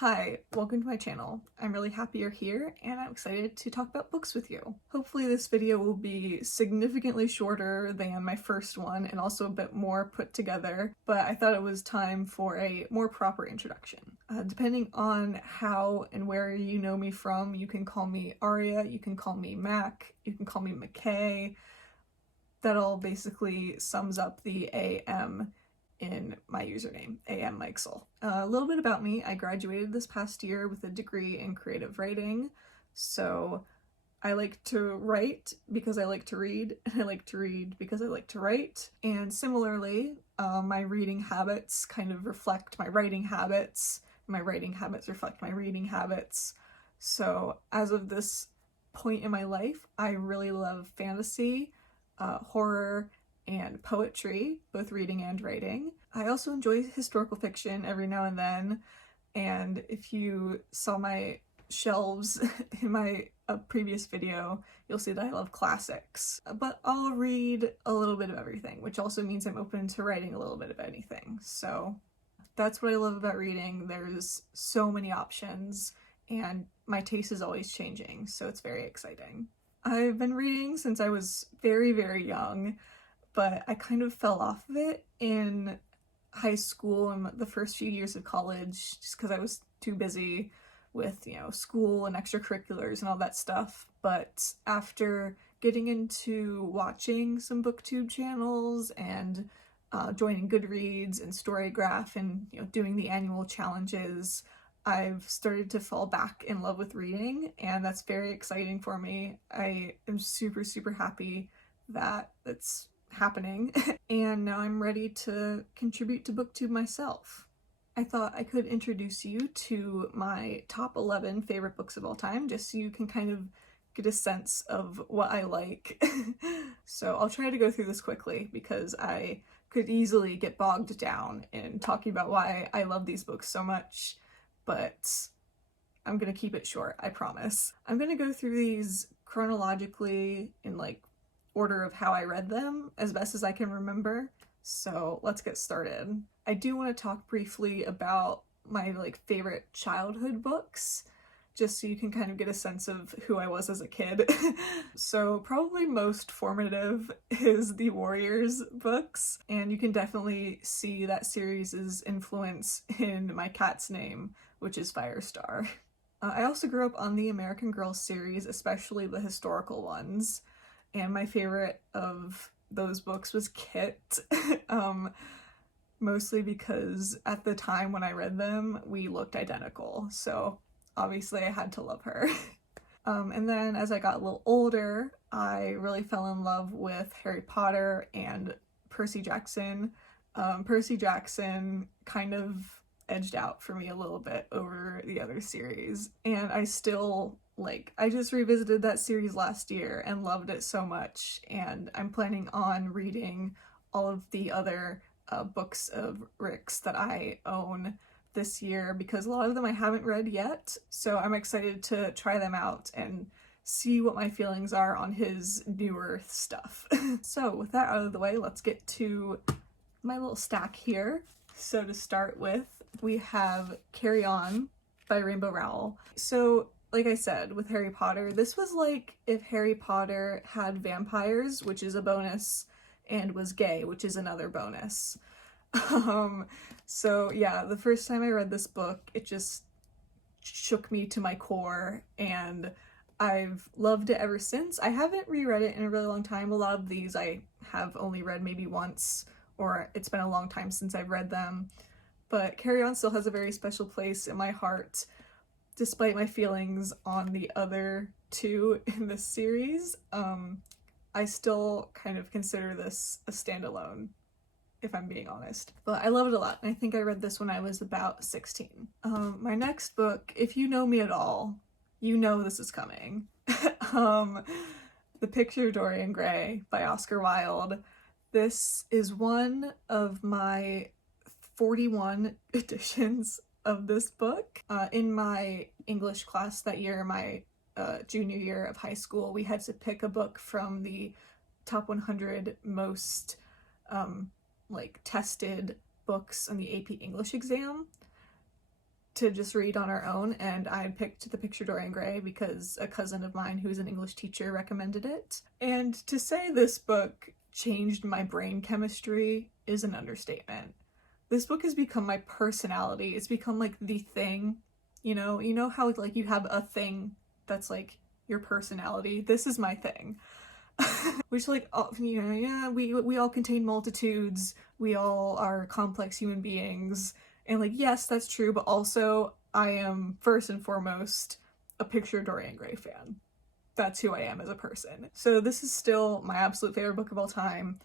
Hi, welcome to my channel. I'm really happy you're here and I'm excited to talk about books with you. Hopefully this video will be significantly shorter than my first one and also a bit more put together, but I thought it was time for a more proper introduction. Depending on how and where you know me from, you can call me Aria, you can call me Mac, you can call me McKay. That all basically sums up the AM in my username, AM Mikesel. A little bit about me, I graduated this past year with a degree in creative writing, so I like to write because I like to read, and I like to read because I like to write, and similarly, my reading habits kind of reflect my writing habits, and my writing habits reflect my reading habits. So as of this point in my life, I really love fantasy, horror, and poetry, both reading and writing. I also enjoy historical fiction every now and then, and if you saw my shelves in my previous video, you'll see that I love classics. But I'll read a little bit of everything, which also means I'm open to writing a little bit of anything. So that's what I love about reading. There's so many options, and my taste is always changing, so it's very exciting. I've been reading since I was very, very young, but I kind of fell off of it in high school and the first few years of college just because I was too busy with, school and extracurriculars and all that stuff. But after getting into watching some booktube channels and joining Goodreads and Storygraph and doing the annual challenges, I've started to fall back in love with reading, and that's very exciting for me. I am super, super happy that it's happening, and now I'm ready to contribute to booktube myself. I thought I could introduce you to my top 11 favorite books of all time, just so you can kind of get a sense of what I like. So I'll try to go through this quickly because I could easily get bogged down in talking about why I love these books so much, but I'm gonna keep it short, I promise. I'm gonna go through these chronologically in order of how I read them as best as I can remember. So let's get started. I do want to talk briefly about my favorite childhood books, just so you can kind of get a sense of who I was as a kid. So probably most formative is the Warriors books, and you can definitely see that series' influence in my cat's name, which is Firestar. I also grew up on the American Girl series, especially the historical ones, and my favorite of those books was Kit, mostly because at the time when I read them, we looked identical, so obviously I had to love her. And then as I got a little older, I really fell in love with Harry Potter and Percy Jackson. Percy Jackson kind of edged out for me a little bit over the other series, and I still I just revisited that series last year and loved it so much, and I'm planning on reading all of the other books of Rick's that I own this year because a lot of them I haven't read yet, so I'm excited to try them out and see what my feelings are on his newer stuff. So with that out of the way, let's get to my little stack here. So to start with, we have Carry On by Rainbow Rowell. So like I said, with Harry Potter, this was like if Harry Potter had vampires, which is a bonus, and was gay, which is another bonus. So yeah, the first time I read this book, it just shook me to my core, and I've loved it ever since. I haven't reread it in a really long time. A lot of these I have only read maybe once, or it's been a long time since I've read them. But Carry On still has a very special place in my heart, despite my feelings on the other two in this series. I still kind of consider this a standalone, if I'm being honest. But I love it a lot, and I think I read this when I was about 16. My next book, if you know me at all, you know this is coming. The Picture Dorian Gray by Oscar Wilde. This is one of my 41 editions of this book. In my English class that year, my junior year of high school, we had to pick a book from the top 100 most tested books on the AP English exam to just read on our own, and I picked The Picture Dorian Gray because a cousin of mine who's an English teacher recommended it. And to say this book changed my brain chemistry is an understatement. This book has become my personality. It's become like the thing, you know how like you have a thing that's like your personality. This is my thing. Which like, yeah, we all contain multitudes. We all are complex human beings. And like, yes, that's true, but also I am first and foremost a Picture Dorian Gray fan. That's who I am as a person. So this is still my absolute favorite book of all time.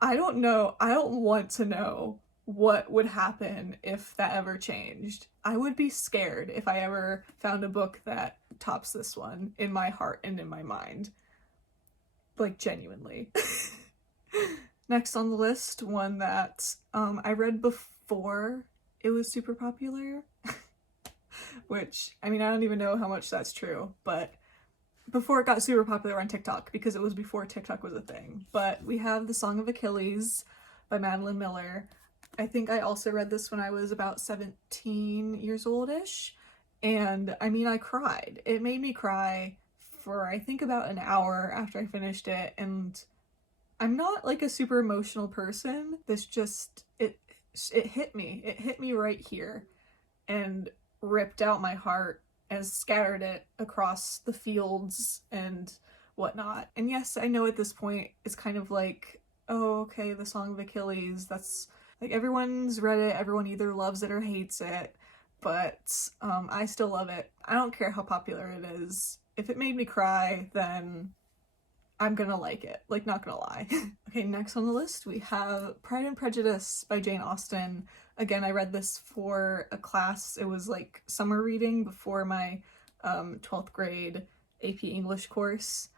I don't want to know what would happen if that ever changed. I would be scared if I ever found a book that tops this one in my heart and in my mind. Like, genuinely. Next on the list, one that I read before it was super popular, which, I mean, I don't even know how much that's true, but before it got super popular on TikTok, because it was before TikTok was a thing. But we have The Song of Achilles by Madeline Miller. I think I also read this when I was about 17 years old-ish, and I mean, I cried. It made me cry for, I think, about an hour after I finished it, and I'm not like a super emotional person. This just, it hit me. It hit me right here and ripped out my heart and scattered it across the fields and whatnot. And yes, I know at this point it's kind of like, oh, okay, The Song of Achilles, that's like, everyone's read it, everyone either loves it or hates it, but I still love it. I don't care how popular it is. If it made me cry, then I'm gonna like it, like, not gonna lie. Okay, next on the list we have Pride and Prejudice by Jane Austen. Again, I read this for a class. It was like summer reading before my 12th grade AP English course,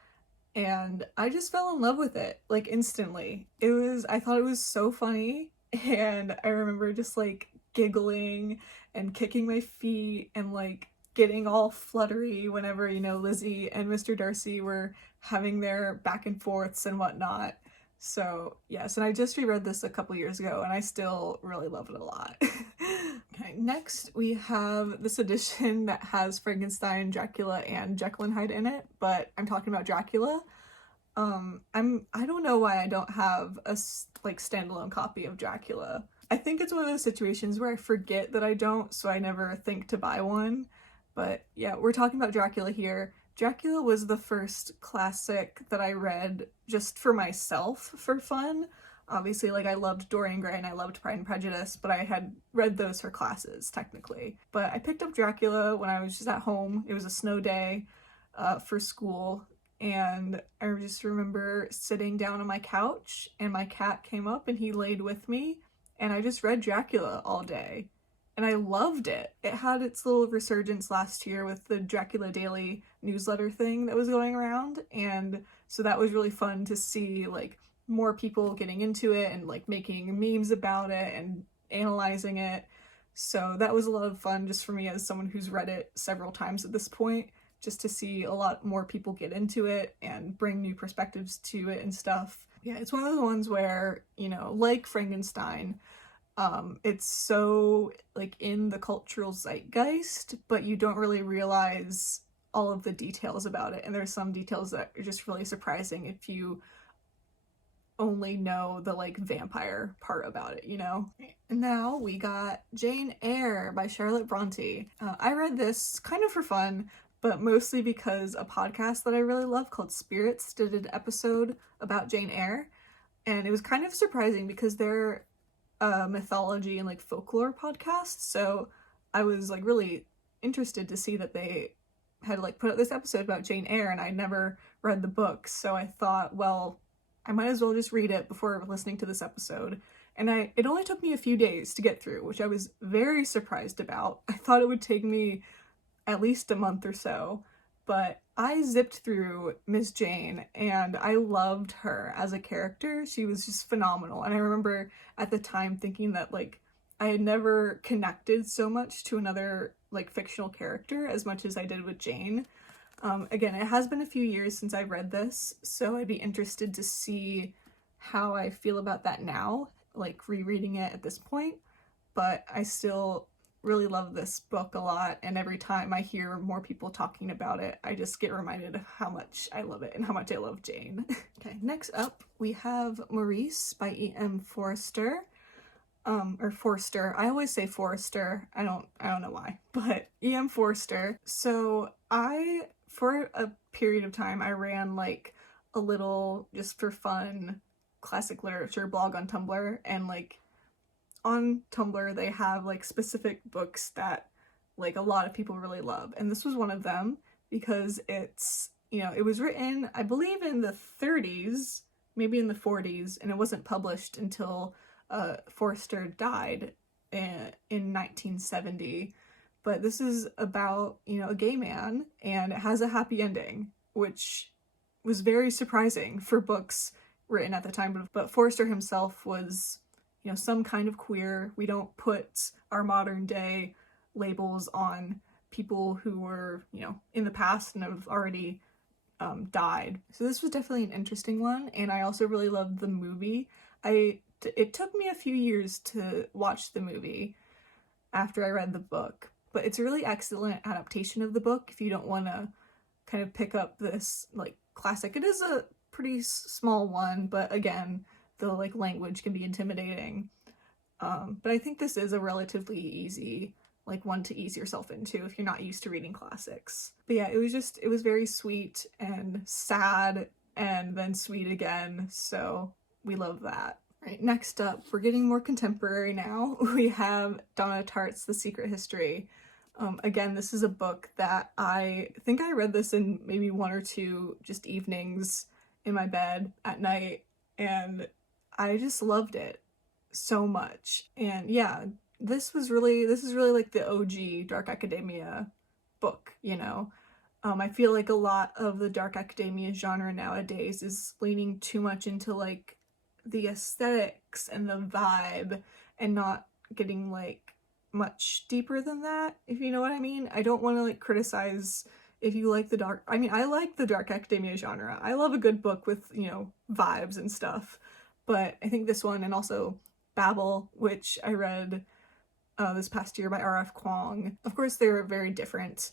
and I just fell in love with it, like, instantly. I thought it was so funny, and I remember just like giggling and kicking my feet and like getting all fluttery whenever, Lizzie and Mr. Darcy were having their back and forths and whatnot. So yes, and I just reread this a couple years ago and I still really love it a lot. Okay, next we have this edition that has Frankenstein, Dracula, and Jekyll and Hyde in it, but I'm talking about Dracula. I don't know why I don't have a like standalone copy of Dracula. I think it's one of those situations where I forget that I don't, so I never think to buy one. But yeah, we're talking about Dracula here. Dracula was the first classic that I read just for myself, for fun. Obviously, like, I loved Dorian Gray and I loved Pride and Prejudice, but I had read those for classes, technically. But I picked up Dracula when I was just at home. It was a snow day for school, and I just remember sitting down on my couch, and my cat came up and he laid with me, and I just read Dracula all day. And I loved it. It had its little resurgence last year with the Dracula Daily newsletter thing that was going around, and so that was really fun to see, like, more people getting into it and like making memes about it and analyzing it. So that was a lot of fun just for me as someone who's read it several times at this point, just to see a lot more people get into it and bring new perspectives to it and stuff. Yeah, it's one of the ones where, like Frankenstein, it's so like in the cultural zeitgeist, but you don't really realize all of the details about it, and there's some details that are just really surprising if you only know the like vampire part about it, And now we got Jane Eyre by Charlotte Bronte. I read this kind of for fun, but mostly because a podcast that I really love called Spirits did an episode about Jane Eyre, and it was kind of surprising because they're mythology and like folklore podcast, so I was like really interested to see that they had like put out this episode about Jane Eyre, and I'd never read the book, so I thought, well, I might as well just read it before listening to this episode. And it only took me a few days to get through, which I was very surprised about. I thought it would take me at least a month or so, but I zipped through Miss Jane and I loved her as a character. She was just phenomenal. And I remember at the time thinking that like I had never connected so much to another like fictional character as much as I did with Jane. Again, it has been a few years since I've read this, so I'd be interested to see how I feel about that now, like rereading it at this point, but I still really love this book a lot, and every time I hear more people talking about it, I just get reminded of how much I love it and how much I love Jane. Okay, next up we have Maurice by E.M. Forster. Or Forster. I always say Forster. I don't know why, but E.M. Forster. So for a period of time, I ran like a little, just for fun, classic literature blog on Tumblr, and like on Tumblr they have like specific books that like a lot of people really love, and this was one of them because it's, you know, it was written, I believe, in the 30s, maybe in the 40s, and it wasn't published until Forster died in 1970. But this is about, you know, a gay man, and it has a happy ending, which was very surprising for books written at the time. But Forster himself was, you know, some kind of queer. We don't put our modern day labels on people who were, you know, in the past and have already died. So this was definitely an interesting one, and I also really loved the movie. It took me a few years to watch the movie after I read the book, but it's a really excellent adaptation of the book if you don't want to kind of pick up this like classic. It is a pretty small one, but again, the like language can be intimidating. But I think this is a relatively easy like one to ease yourself into if you're not used to reading classics. But yeah, it was very sweet and sad and then sweet again, so we love that. Right, next up, we're getting more contemporary now. We have Donna Tartt's The Secret History. Again, this is a book that I think I read this in maybe one or two just evenings in my bed at night, and I just loved it so much. And yeah, this is really like the OG Dark Academia book, you know. I feel like a lot of the Dark Academia genre nowadays is leaning too much into like the aesthetics and the vibe and not getting like much deeper than that, if you know what I mean. I don't want to like criticize if you like I like the Dark Academia genre. I love a good book with, you know, vibes and stuff, but I think this one, and also Babel, which I read this past year by R.F. Kuang. Of course, they're very different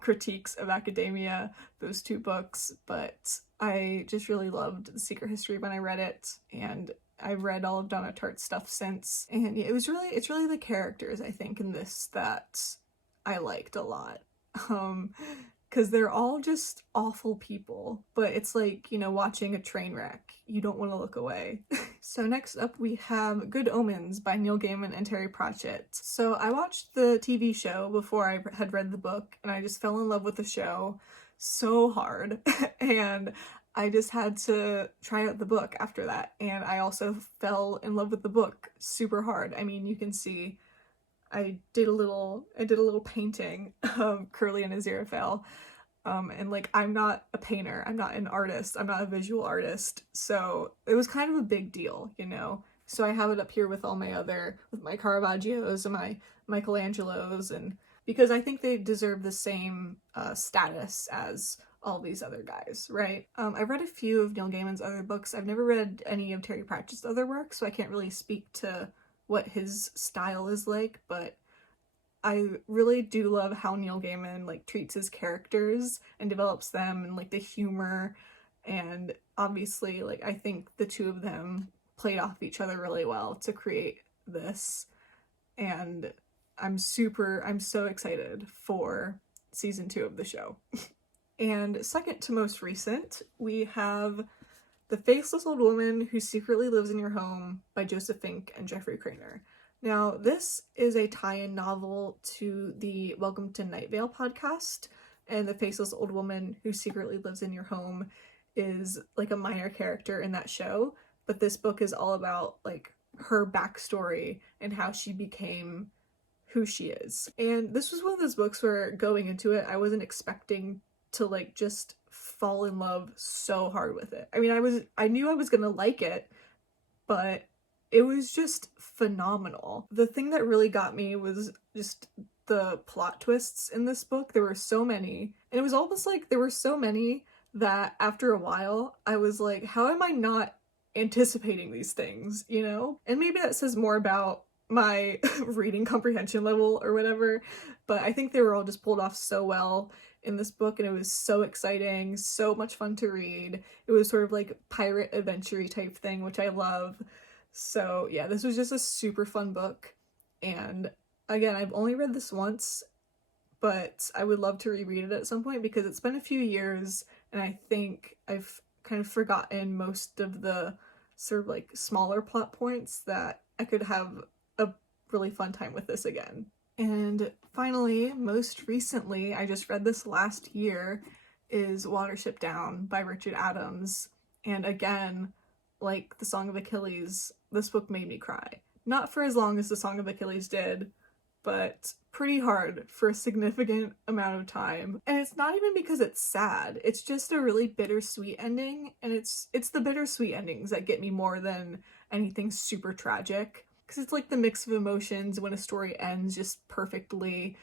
critiques of academia, those two books, but I just really loved The Secret History when I read it, and I've read all of Donna Tartt's stuff since, and yeah, it's really the characters, I think, in this that I liked a lot. Because they're all just awful people, but it's like, you know, watching a train wreck. You don't want to look away. So next up we have Good Omens by Neil Gaiman and Terry Pratchett. So I watched the TV show before I had read the book, and I just fell in love with the show so hard. And I just had to try out the book after that, and I also fell in love with the book super hard. I mean, you can see I did a little painting of Curly and Aziraphale, and like, I'm not a painter, I'm not an artist, I'm not a visual artist, so it was kind of a big deal, you know. So I have it up here with all my with my Caravaggios and my Michelangelos, and because I think they deserve the same status as all these other guys, right? I've read a few of Neil Gaiman's other books. I've never read any of Terry Pratchett's other work, so I can't really speak to what his style is like, but I really do love how Neil Gaiman like treats his characters and develops them, and like the humor, and obviously like I think the two of them played off each other really well to create this, and I'm so excited for season 2 of the show. And second to most recent, we have The Faceless Old Woman Who Secretly Lives in Your Home by Joseph Fink and Jeffrey Cranor. Now, this is a tie-in novel to the Welcome to Night Vale podcast, and The Faceless Old Woman Who Secretly Lives in Your Home is like a minor character in that show, but this book is all about like her backstory and how she became who she is. And this was one of those books where going into it, I wasn't expecting to like just fall in love so hard with it. I mean, I knew I was gonna like it, but it was just phenomenal. The thing that really got me was just the plot twists in this book. There were so many, and it was almost like there were so many that after a while I was like, how am I not anticipating these things, you know? And maybe that says more about my reading comprehension level or whatever, but I think they were all just pulled off so well in this book, and it was so exciting, so much fun to read. It was sort of like pirate adventure-y type thing, which I love. So yeah, this was just a super fun book, and again, I've only read this once, but I would love to reread it at some point because it's been a few years, and I think I've kind of forgotten most of the sort of like smaller plot points that I could have a really fun time with this again. And finally, most recently, I just read this last year, is Watership Down by Richard Adams. And again, like The Song of Achilles, this book made me cry. Not for as long as The Song of Achilles did, but pretty hard for a significant amount of time. And it's not even because it's sad, it's just a really bittersweet ending, and it's the bittersweet endings that get me more than anything super tragic. Because it's like the mix of emotions when a story ends just perfectly,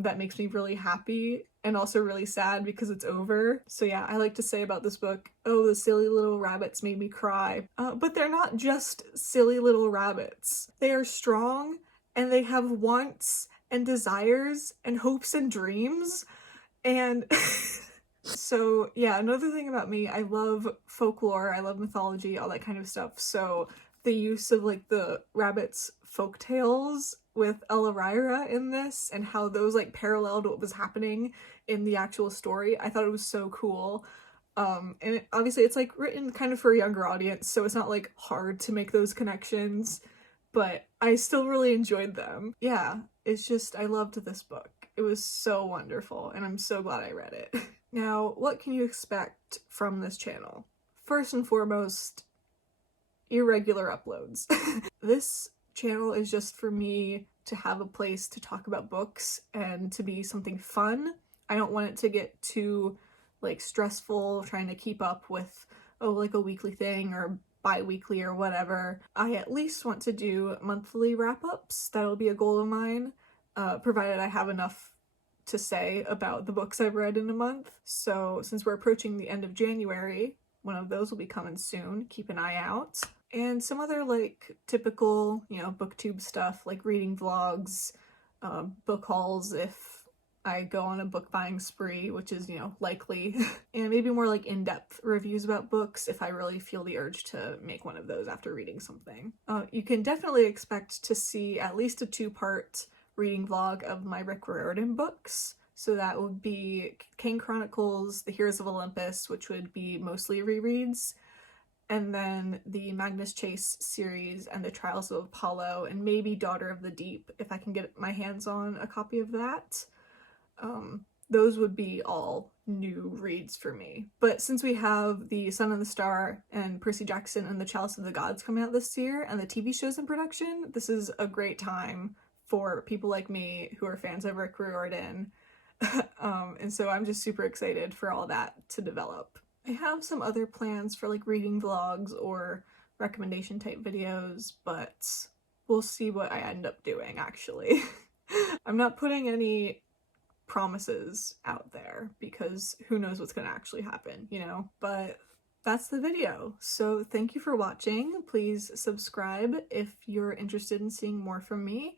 that makes me really happy and also really sad because it's over. So yeah, I like to say about this book, oh, the silly little rabbits made me cry. But they're not just silly little rabbits. They are strong, and they have wants and desires and hopes and dreams. And so yeah, another thing about me, I love folklore, I love mythology, all that kind of stuff. So the use of like the rabbits' folk tales with Eyre in this, and how those like paralleled what was happening in the actual story, I thought it was so cool. And obviously it's like written kind of for a younger audience, so it's not like hard to make those connections, but I still really enjoyed them. Yeah, it's just, I loved this book. It was so wonderful, and I'm so glad I read it. Now, what can you expect from this channel? First and foremost, irregular uploads. This channel is just for me to have a place to talk about books and to be something fun. I don't want it to get too like stressful trying to keep up with, oh, like a weekly thing or bi-weekly or whatever. I at least want to do monthly wrap-ups. That'll be a goal of mine, provided I have enough to say about the books I've read in a month. So since we're approaching the end of January, one of those will be coming soon. Keep an eye out. And some other like typical, you know, booktube stuff like reading vlogs, book hauls if I go on a book buying spree, which is, you know, likely, and maybe more like in-depth reviews about books if I really feel the urge to make one of those after reading something. You can definitely expect to see at least a 2-part reading vlog of my Rick Riordan books. So that would be Kane Chronicles, The Heroes of Olympus, which would be mostly rereads, and then the Magnus Chase series and The Trials of Apollo, and maybe Daughter of the Deep if I can get my hands on a copy of that. Those would be all new reads for me. But since we have The Sun and the Star and Percy Jackson and The Chalice of the Gods coming out this year, and the TV shows in production, this is a great time for people like me who are fans of Rick Riordan. And so I'm just super excited for all that to develop. I have some other plans for like reading vlogs or recommendation type videos, but we'll see what I end up doing actually. I'm not putting any promises out there because who knows what's gonna actually happen, you know? But that's the video. So thank you for watching. Please subscribe if you're interested in seeing more from me.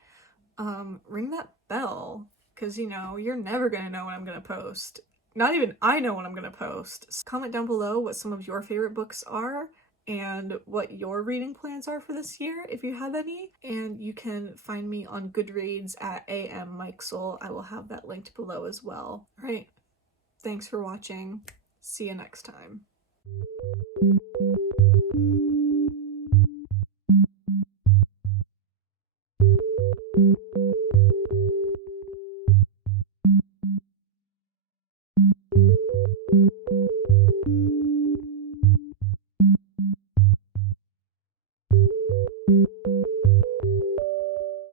Ring that bell, because you know, you're never gonna know when I'm gonna post. Not even I know when I'm gonna post. Comment down below what some of your favorite books are and what your reading plans are for this year, if you have any. And you can find me on Goodreads at @ammikesel. I will have that linked below as well. All right, thanks for watching. See you next time.